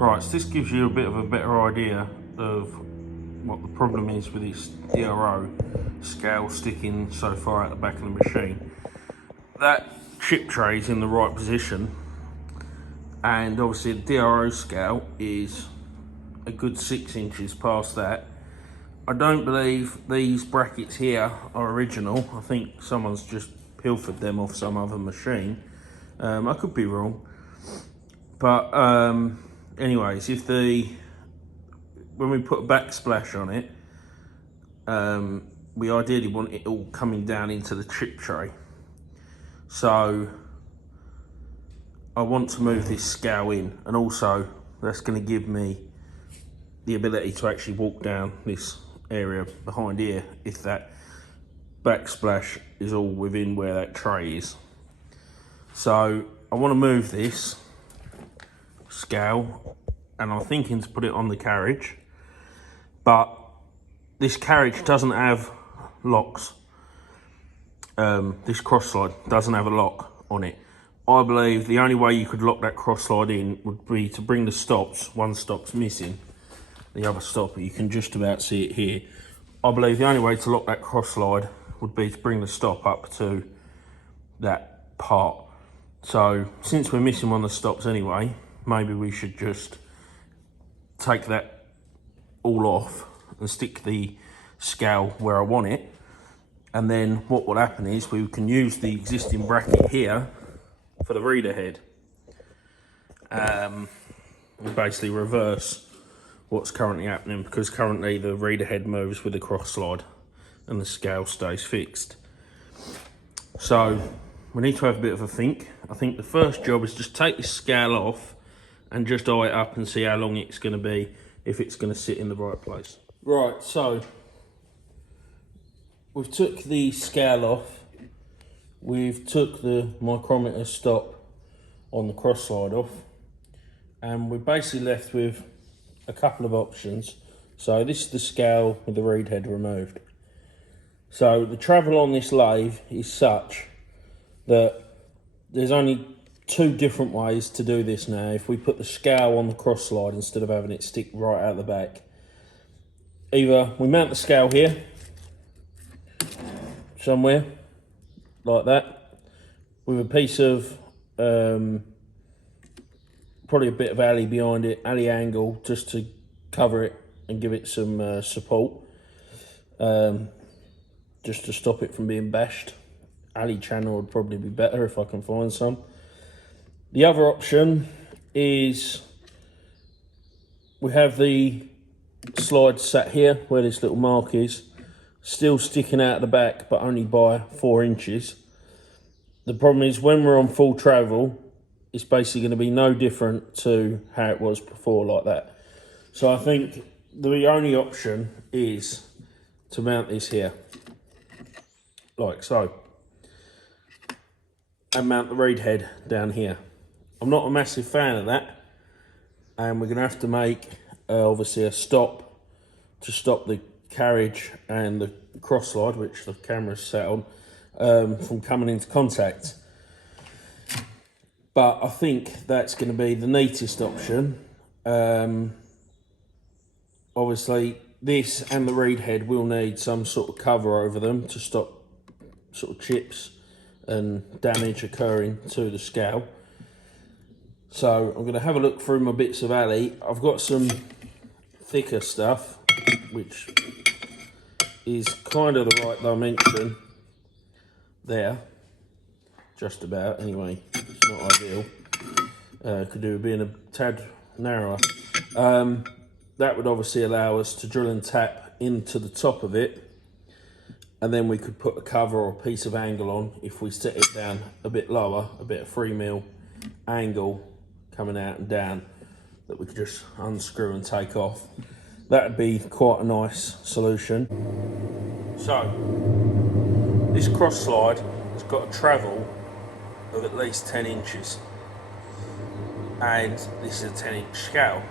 Right, so this gives you a bit of a better idea of what the problem is with this DRO scale sticking so far out the back of the machine. That chip tray is in the right position, and obviously the DRO scale is a good 6 inches past that. I don't believe these brackets here are original. I think someone's just pilfered them off some other machine. I could be wrong, but anyways, when we put a backsplash on it, we ideally want it all coming down into the chip tray. So I want to move this scale in, and also that's going to give me the ability to actually walk down this area behind here if that backsplash is all within where that tray is. So I want to move this scale, and I'm thinking to put it on the carriage, but this carriage doesn't have locks. This cross slide doesn't have a lock on it. I believe the only way you could lock that cross slide in would be to bring the stops. One stop's missing, the other stop, you can just about see it here. I believe the only way to lock that cross slide would be to bring the stop up to that part. So since we're missing one of the stops anyway, maybe we should just take that all off and stick the scale where I want it. And then what will happen is we can use the existing bracket here for the reader head. We basically reverse what's currently happening, because currently the reader head moves with the cross slide and the scale stays fixed. So we need to have a bit of a think. I think the first job is just take this scale off and just eye it up and see how long it's going to be, if it's going to sit in the right place. Right, so we've took the scale off, we've took the micrometer stop on the cross slide off, and we're basically left with a couple of options. So this is the scale with the reed head removed. So the travel on this lathe is such that there's only two different ways to do this now. If we put the scale on the cross slide instead of having it stick right out the back, either we mount the scale here somewhere like that with a piece of probably a bit of alley behind it, alley angle, just to cover it and give it some support, just to stop it from being bashed. Alley channel would probably be better if I can find some. The other option is we have the slide sat here where this little mark is, still sticking out the back but only by 4 inches. The problem is when we're on full travel, it's basically going to be no different to how it was before, like that. So I think the only option is to mount this here, like so, and mount the reed head down here. I'm not a massive fan of that, and we're going to have to make obviously a stop to stop the carriage and the cross slide, which the camera's set on, from coming into contact. But I think that's going to be the neatest option. Obviously this and the reed head will need some sort of cover over them to stop sort of chips and damage occurring to the scale. So I'm going to have a look through my bits of alley. I've got some thicker stuff, which is kind of the right dimension there, just about anyway. It's not ideal. Could do with being a tad narrower. That would obviously allow us to drill and tap into the top of it, and then we could put a cover or a piece of angle on if we set it down a bit lower, a bit of 3mm angle coming out and down that we could just unscrew and take off. That would be quite a nice solution. So this cross slide has got a travel of at least 10 inches, and this is a 10-inch scale.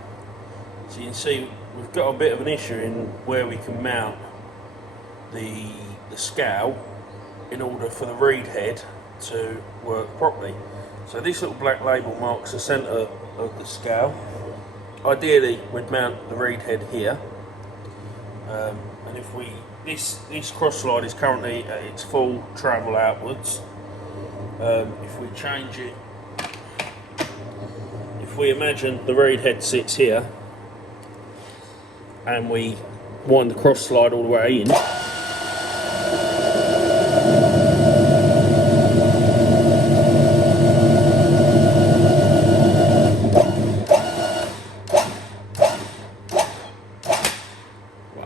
So you can see we've got a bit of an issue in where we can mount the scale in order for the reed head to work properly. So this little black label marks the centre of the scale. ideally we'd mount the reed head here, and if we this cross slide is currently at its full travel outwards. If we change it, if we imagine the reed head sits here and we wind the cross slide all the way in,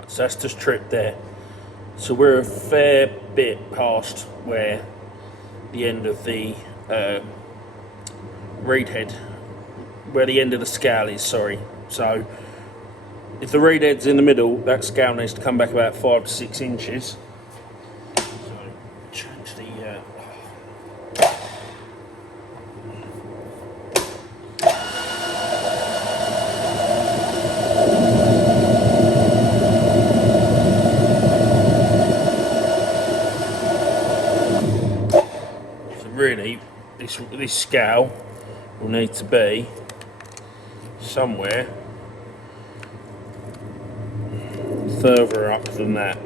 so that's just tripped there. So we're a fair bit past where the end of the reed head, where the end of the scale is, sorry. So if the reed head's in the middle, that scale needs to come back about 5 to 6 inches. So change the really, this scale will need to be somewhere further up than that.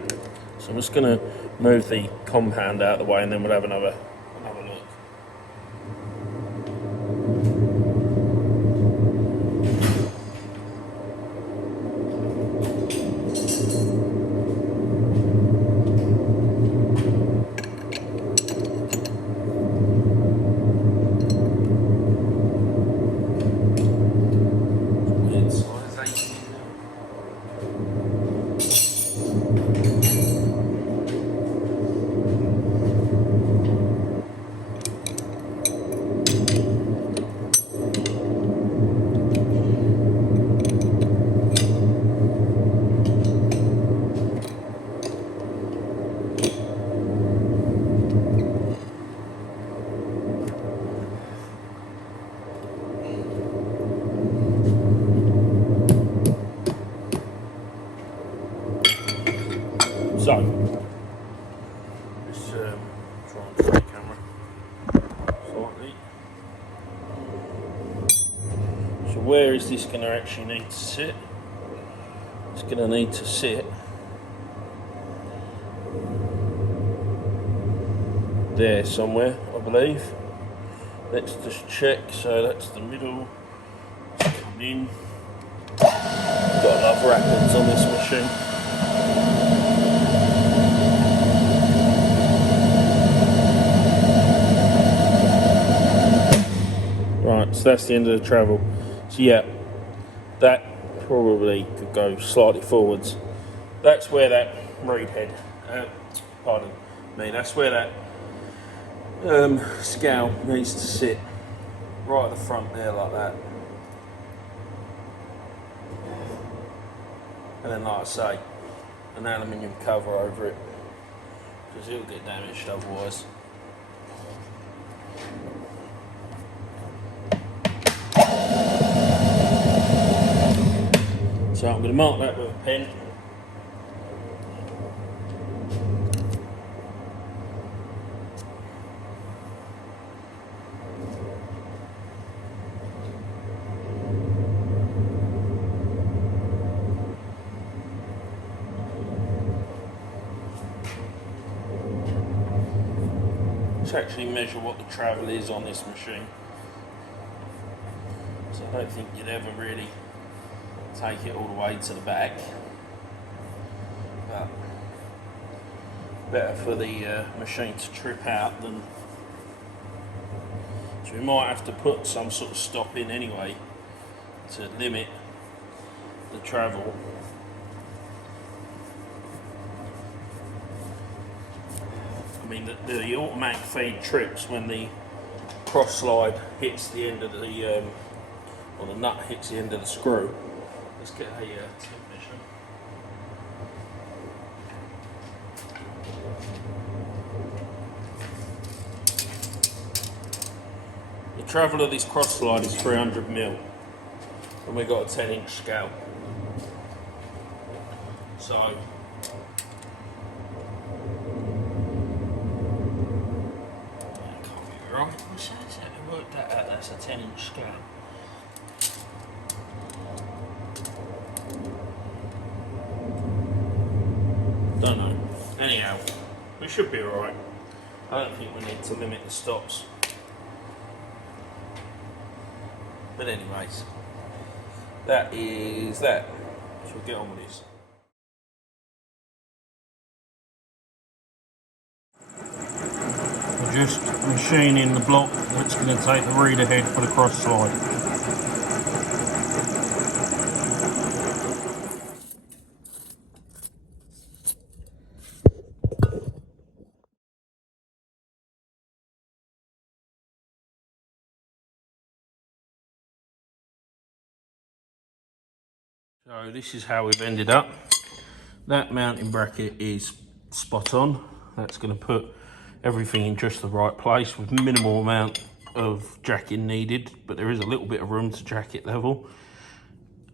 So I'm just going to move the compound out of the way and then we'll have another look. So, let's try and turn the camera slightly. So where is this going to actually need to sit? It's going to need to sit there somewhere, I believe. Let's just check. So that's the middle. Let's come in. Got a lot of rapids on this machine. Right, so that's the end of the travel. So yeah, that probably could go slightly forwards. That's where that reed head, pardon me, that's where that scale needs to sit. Right at the front there like that. And then like I say, an aluminium cover over it, because it'll get damaged otherwise. So I'm going to mark that with a pen. Let's actually measure what the travel is on this machine. So I don't think you'd ever really take it all the way to the back, but better for the machine to trip out than, so we might have to put some sort of stop in anyway to limit the travel. I mean the automatic feed trips when the cross slide hits the end of the or the nut hits the end of the screw. Let's get a tape measure. The travel of this cross slide is 300mm, and we've got a 10-inch scale. So I can't be wrong. What's that? Work that out. That's a 10-inch scale. we should be alright. I don't think we need to limit the stops. But anyways, that is that. So we'll get on with this. We're just machining the block that's going to take the reader head for the cross slide. So this is how we've ended up. That mounting bracket is spot on. That's going to put everything in just the right place with minimal amount of jacking needed, but there is a little bit of room to jack it level.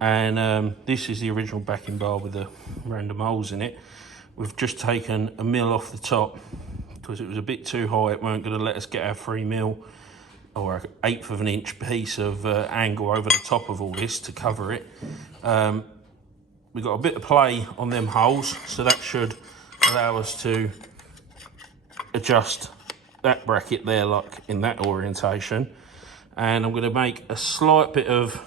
And this is the original backing bar with the random holes in it. We've just taken a mil off the top because it was a bit too high. It weren't going to let us get our 3 mil or an 1/8 of an inch piece of angle over the top of all this to cover it. We've got a bit of play on them holes, so that should allow us to adjust that bracket there, like in that orientation. And I'm going to make a slight bit of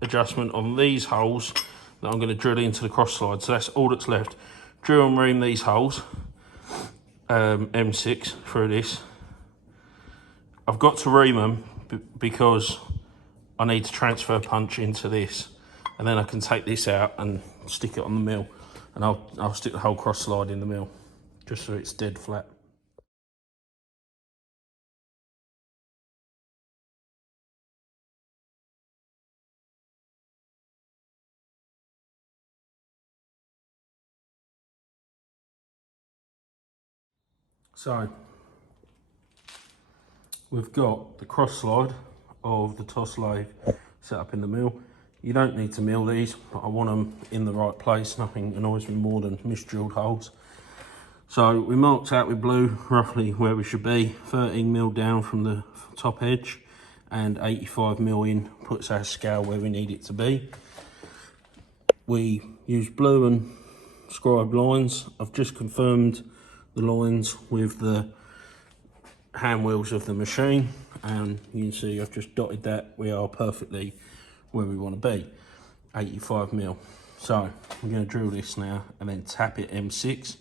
adjustment on these holes that I'm going to drill into the cross slide. So that's all that's left. Drill and ream these holes, M6 through this. I've got to ream them because I need to transfer punch into this, and then I can take this out and stick it on the mill, and I'll stick the whole cross slide in the mill just so it's dead flat. So we've got the cross slide of the TOS lathe set up in the mill. You don't need to mill these, but I want them in the right place. Nothing annoys me more than misdrilled holes. So we marked out with blue roughly where we should be. 13 mil down from the top edge and 85 mil in puts our scale where we need it to be. We use blue and scribe lines. I've just confirmed the lines with the hand wheels of the machine, and you can see I've just dotted that. We are perfectly where we want to be, 85 mil. So I'm going to drill this now and then tap it M6,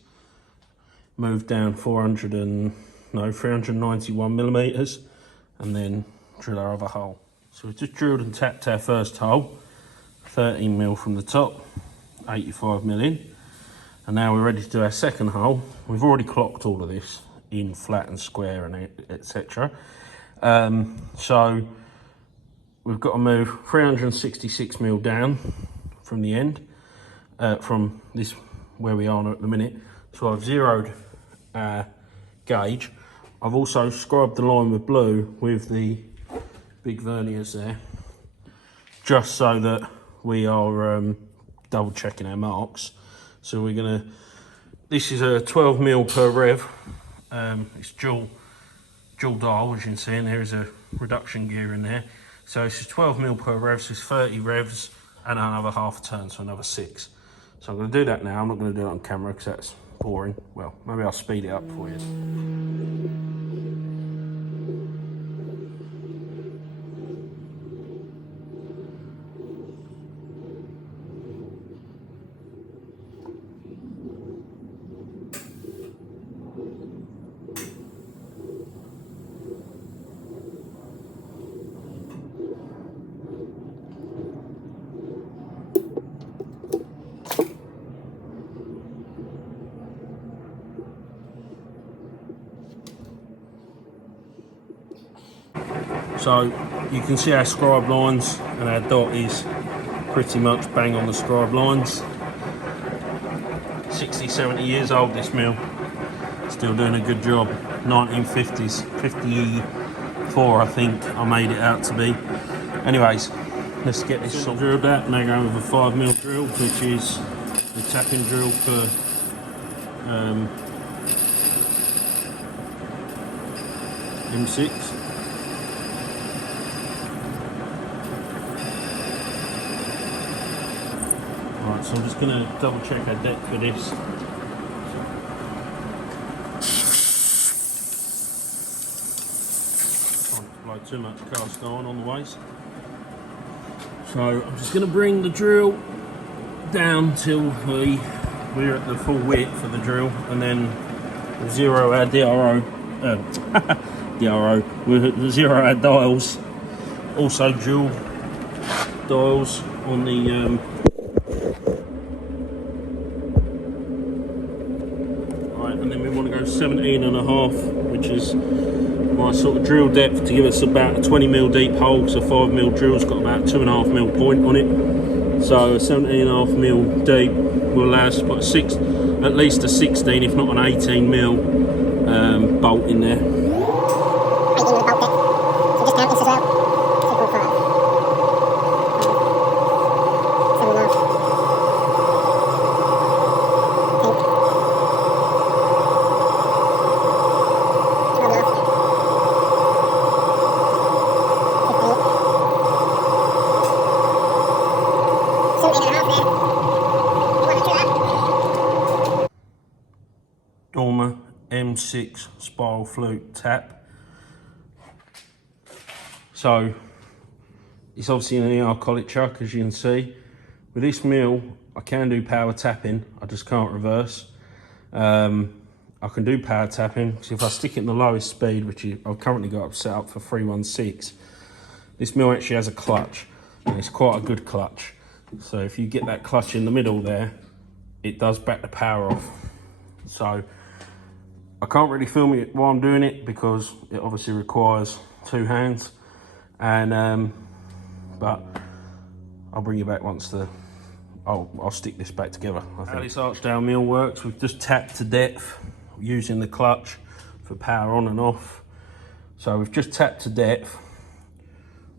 move down 391 millimeters, and then drill our other hole. So we've just drilled and tapped our first hole, 13 mil from the top, 85 mil in, and now we're ready to do our second hole. We've already clocked all of this in flat and square and etc. So we've got to move 366 mil down from the end, from this where we are at the minute. So I've zeroed our gauge. I've also scribed the line with blue with the big verniers there, just so that we are double checking our marks. So we're gonna, this is a 12 mil per rev. It's dual dial, as you can see, and there is a reduction gear in there. So this is 12 mil per rev, so it's 30 revs and another half a turn, so another 6. So I'm going to do that now. I'm not going to do it on camera because that's boring. Well, maybe I'll speed it up for you. So you can see our scribe lines, and our dot is pretty much bang on the scribe lines. 60, 70 years old, this mill. Still doing a good job. 1950s, 54 I think I made it out to be. Anyways, let's get this sort of drilled out. Now going with a 5 mil drill, which is the tapping drill for M6. Right, so I'm just going to double check our depth for this. too much cast iron on the waist. So I'm just going to bring the drill down till we're at the full width for the drill, and then we'll zero our DRO, DRO, we'll zero our dials, also dual dials on the right, and then we want to go 17.5, which is my sort of drill depth, to give us about a 20mm deep hole. So 5mm drill's got about 2.5mm point on it, so a 17.5mm deep will allow us to put at least a 16, if not an 18mm bolt in there. 18mm bolt depth. So just count this as well. 2.5. 7.5. Dormer M6 spiral flute tap. So it's obviously an ER collet chuck, as you can see. With this mill, I can do power tapping, I just can't reverse. I can do power tapping, because if I stick it in the lowest speed, which I've currently got set up for 316, this mill actually has a clutch, and it's quite a good clutch. So if you get that clutch in the middle there, it does back the power off. So I can't really film it while I'm doing it, because it obviously requires two hands. And but I'll bring you back once I'll stick this back together. I think. How this Archdale mill works, we've just tapped to depth using the clutch for power on and off. So we've just tapped to depth.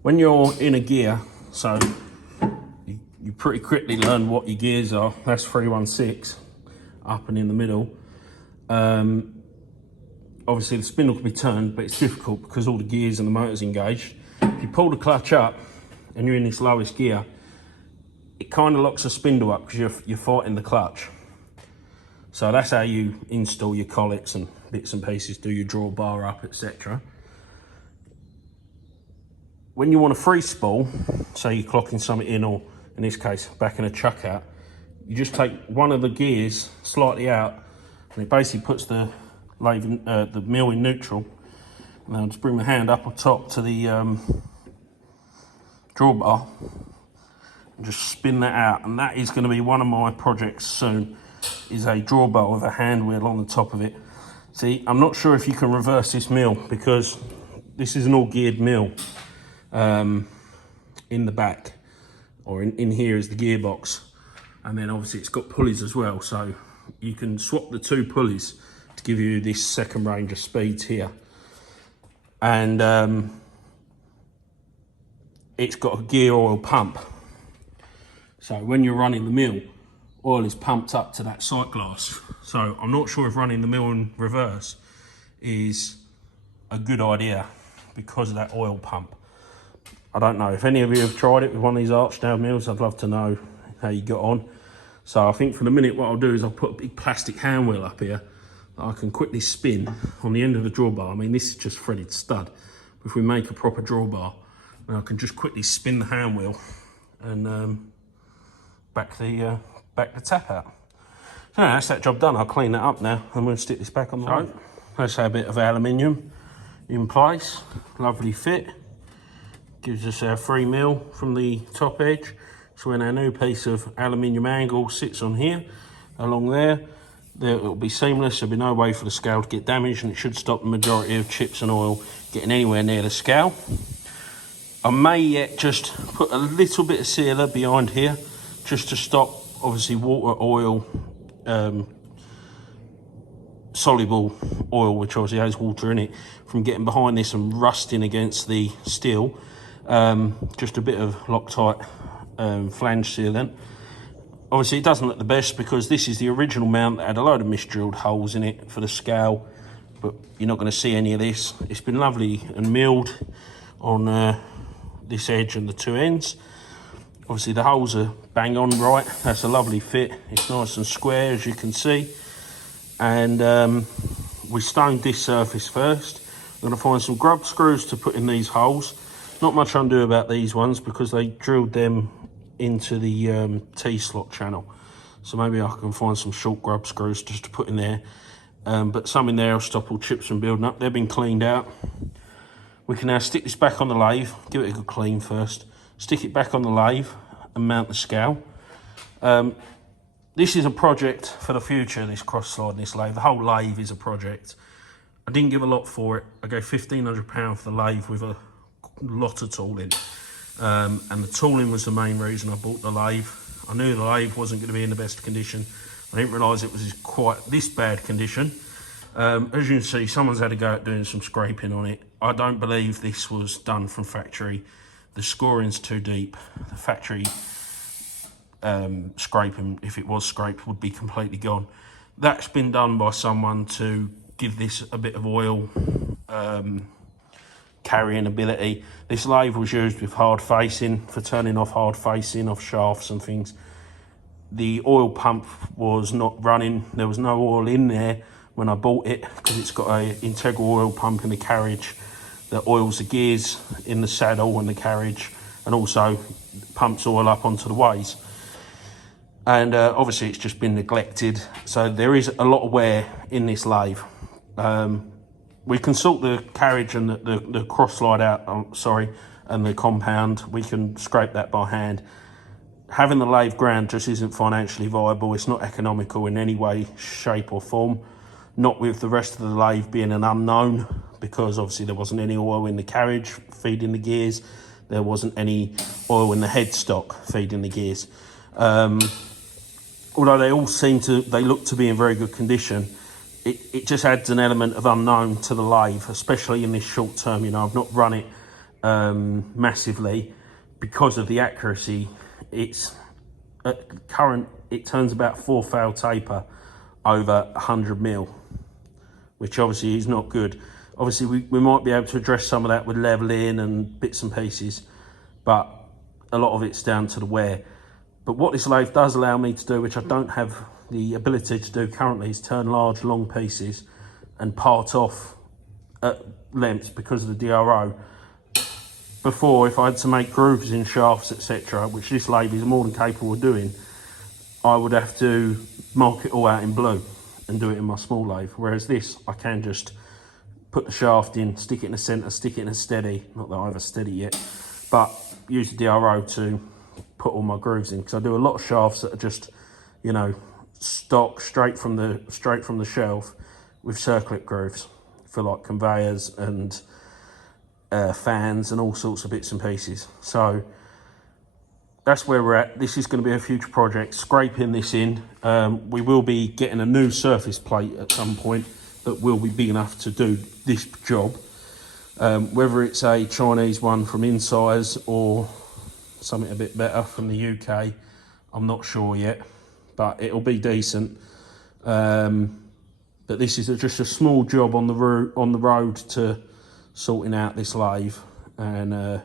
When you're in a gear, so you pretty quickly learn what your gears are. That's 316, up and in the middle. Obviously the spindle can be turned, but it's difficult because all the gears and the motor's engaged. If you pull the clutch up and you're in this lowest gear, it kind of locks the spindle up because you're fighting the clutch. So that's how you install your collets and bits and pieces, do your drawbar up, etc. When you want a free spool, say you're clocking something in, or in this case, backing a chuck out, you just take one of the gears slightly out, and it basically puts the mill in neutral. And I'll just bring my hand up on top to the drawbar and just spin that out. And that is going to be one of my projects soon, is a drawbar with a hand wheel on the top of it. See, I'm not sure if you can reverse this mill, because this is an all geared mill. In the back, or in here is the gearbox, and then obviously it's got pulleys as well, so you can swap the two pulleys to give you this second range of speeds here. And it's got a gear oil pump, so when you're running the mill, oil is pumped up to that sight glass. So I'm not sure if running the mill in reverse is a good idea because of that oil pump. I don't know if any of you have tried it with one of these Archdale mills. I'd love to know how you got on. So I think for the minute what I'll do is I'll put a big plastic hand wheel up here that I can quickly spin on the end of the drawbar. I mean, this is just threaded stud. If we make a proper drawbar, then I can just quickly spin the hand wheel and back the tap out. So that's that job done. I'll clean that up now and we'll stick this back on the road. Let's have a bit of aluminium in place. Lovely fit. Gives us our 3mm from the top edge. So when our new piece of aluminium angle sits on here, along there, it'll be seamless. There'll be no way for the scale to get damaged, and it should stop the majority of chips and oil getting anywhere near the scale. I may yet just put a little bit of sealer behind here, just to stop, obviously, water, oil, soluble oil, which obviously has water in it, from getting behind this and rusting against the steel. Just a bit of Loctite flange sealant. Obviously it doesn't look the best because this is the original mount that had a load of misdrilled holes in it for the scale, but you're not going to see any of this. It's been lovely and milled on this edge and the two ends. Obviously the holes are bang on right. That's a lovely fit. It's nice and square, as you can see. And we stoned this surface first. I'm going to find some grub screws to put in these holes. Not much undo about these ones because they drilled them into the T-slot channel. So maybe I can find some short grub screws just to put in there. But some in there will stop all chips from building up. They've been cleaned out. We can now stick this back on the lathe, give it a good clean first, stick it back on the lathe and mount the scale. This is a project for the future, this cross slide and this lathe. The whole lathe is a project. I didn't give a lot for it. I gave £1,500 for the lathe with a lot of tooling. And the tooling was the main reason I bought the lathe. I knew the lathe wasn't going to be in the best condition. I didn't realise it was quite this bad condition. As you can see, someone's had to go out doing some scraping on it. I don't believe this was done from factory. The scoring's too deep. The factory scraping, if it was scraped, would be completely gone. That's been done by someone to give this a bit of oil carrying ability. This lathe was used with hard facing for turning off hard facing off shafts and things. The oil pump was not running. There was no oil in there when I bought it because it's got an integral oil pump in the carriage that oils the gears in the saddle and the carriage, and also pumps oil up onto the ways. And obviously it's just been neglected, so there is a lot of wear in this lathe. We can sort the carriage and the cross slide out, and the compound. We can scrape that by hand. Having the lathe ground just isn't financially viable. It's not economical in any way, shape or form. Not with the rest of the lathe being an unknown, because obviously there wasn't any oil in the carriage feeding the gears. There wasn't any oil in the headstock feeding the gears. Although they all they look to be in very good condition, it just adds an element of unknown to the lathe, especially in this short term. You know, I've not run it massively because of the accuracy. It's at current, it turns about 4 fail taper over 100 mil, which obviously is not good. Obviously we might be able to address some of that with leveling and bits and pieces, but a lot of it's down to the wear. But what this lathe does allow me to do, which I don't have the ability to do currently, is turn large long pieces and part off at lengths because of the DRO. Before, if I had to make grooves in shafts, etc., which this lathe is more than capable of doing, I would have to mark it all out in blue and do it in my small lathe. Whereas this, I can just put the shaft in, stick it in the centre, stick it in a steady, not that I have a steady yet, but use the DRO to put all my grooves in, because I do a lot of shafts that are just, you know, stock straight from the shelf with circlip grooves for like conveyors and fans and all sorts of bits and pieces. So that's where we're at. This is going to be a future project, scraping this in. We will be getting a new surface plate at some point that will be big enough to do this job. Whether it's a Chinese one from Insize or something a bit better from the UK, I'm not sure yet, but it'll be decent. But this is just a small job on the road to sorting out this lathe, and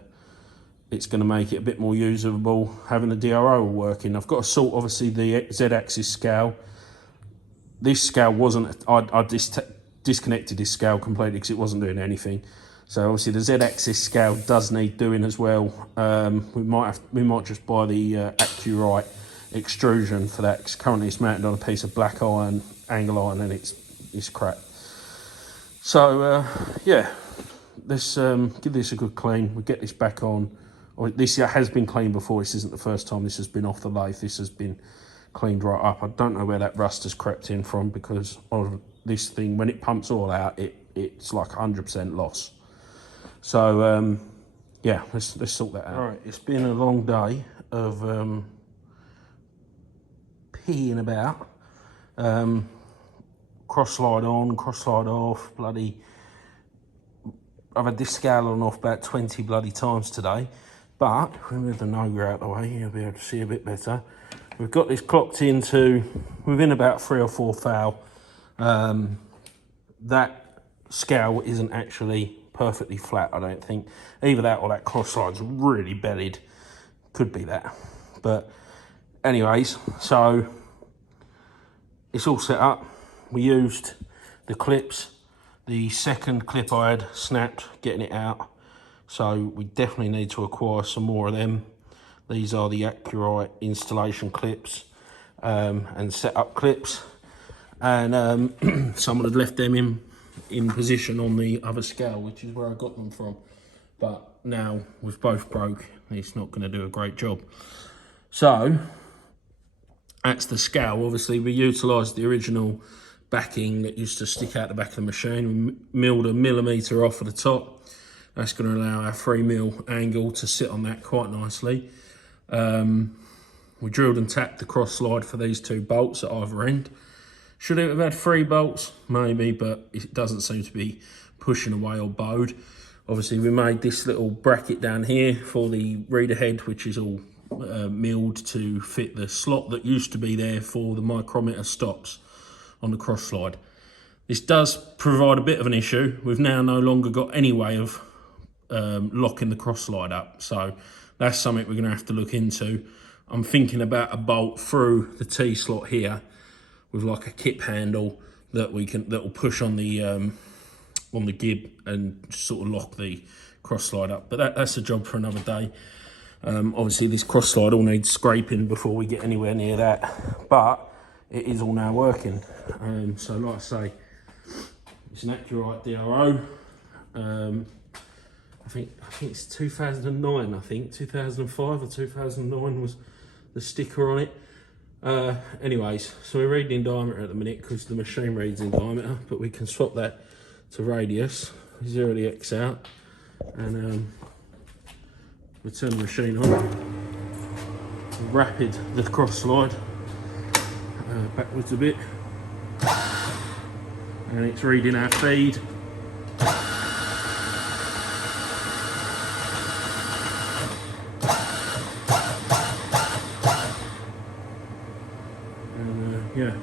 it's going to make it a bit more usable having the DRO working. I've got to sort obviously the Z-axis scale. This scale wasn't, I disconnected this scale completely because it wasn't doing anything. So obviously the Z-axis scale does need doing as well. We might just buy the Acu-Rite extrusion for that, because currently it's mounted on a piece of black iron, angle iron, and it's crap. So yeah, let's give this a good clean. We'll get this back on. This has been cleaned before. This isn't the first time this has been off the lathe. This has been cleaned right up. I don't know where that rust has crept in from, because of this thing, when it pumps all out, it's like 100% loss. So yeah, let's sort that out. All right, it's been a long day of peeing about. Cross slide on, cross slide off, bloody. I've had this scale on off about 20 bloody times today, but if we move the Noga out of the way, you'll be able to see a bit better. We've got this clocked into within about 3 or 4 foul. That scale isn't actually perfectly flat, I don't think. Either that or that cross slide's really bellied. Could be that. But anyways, so it's all set up. We used the clips, The second clip I had snapped getting it out, so we definitely need to acquire some more of them. These are the Acu-Rite installation clips and setup clips, and someone had left them in position on the other scale, which is where I got them from. But now we've both broke, it's not going to do a great job. So that's the scale. Obviously we utilised the original backing that used to stick out the back of the machine. We milled a millimetre off of the top. That's going to allow our 3mm angle to sit on that quite nicely. We drilled and tapped the cross slide for these 2 bolts at either end. Should it have had 3 bolts? Maybe, but it doesn't seem to be pushing away or bowed. Obviously we made this little bracket down here for the reader head, which is all milled to fit the slot that used to be there for the micrometer stops on the cross slide. This does provide a bit of an issue. We've now no longer got any way of locking the cross slide up, so that's something we're going to have to look into. I'm thinking about a bolt through the T slot here with like a kip handle that will push on the gib and sort of lock the cross slide up. But that's a job for another day. Obviously this cross slide all needs scraping before we get anywhere near that, but it is all now working. So like I say, it's an Acu-Rite DRO. I think it's 2009. I think 2005 or 2009 was the sticker on it. Anyways, so we're reading in diameter at the minute because the machine reads in diameter, but we can swap that to radius, zero the X out, and we turn the machine on, rapid the cross slide backwards a bit, and it's reading our feed. And yeah,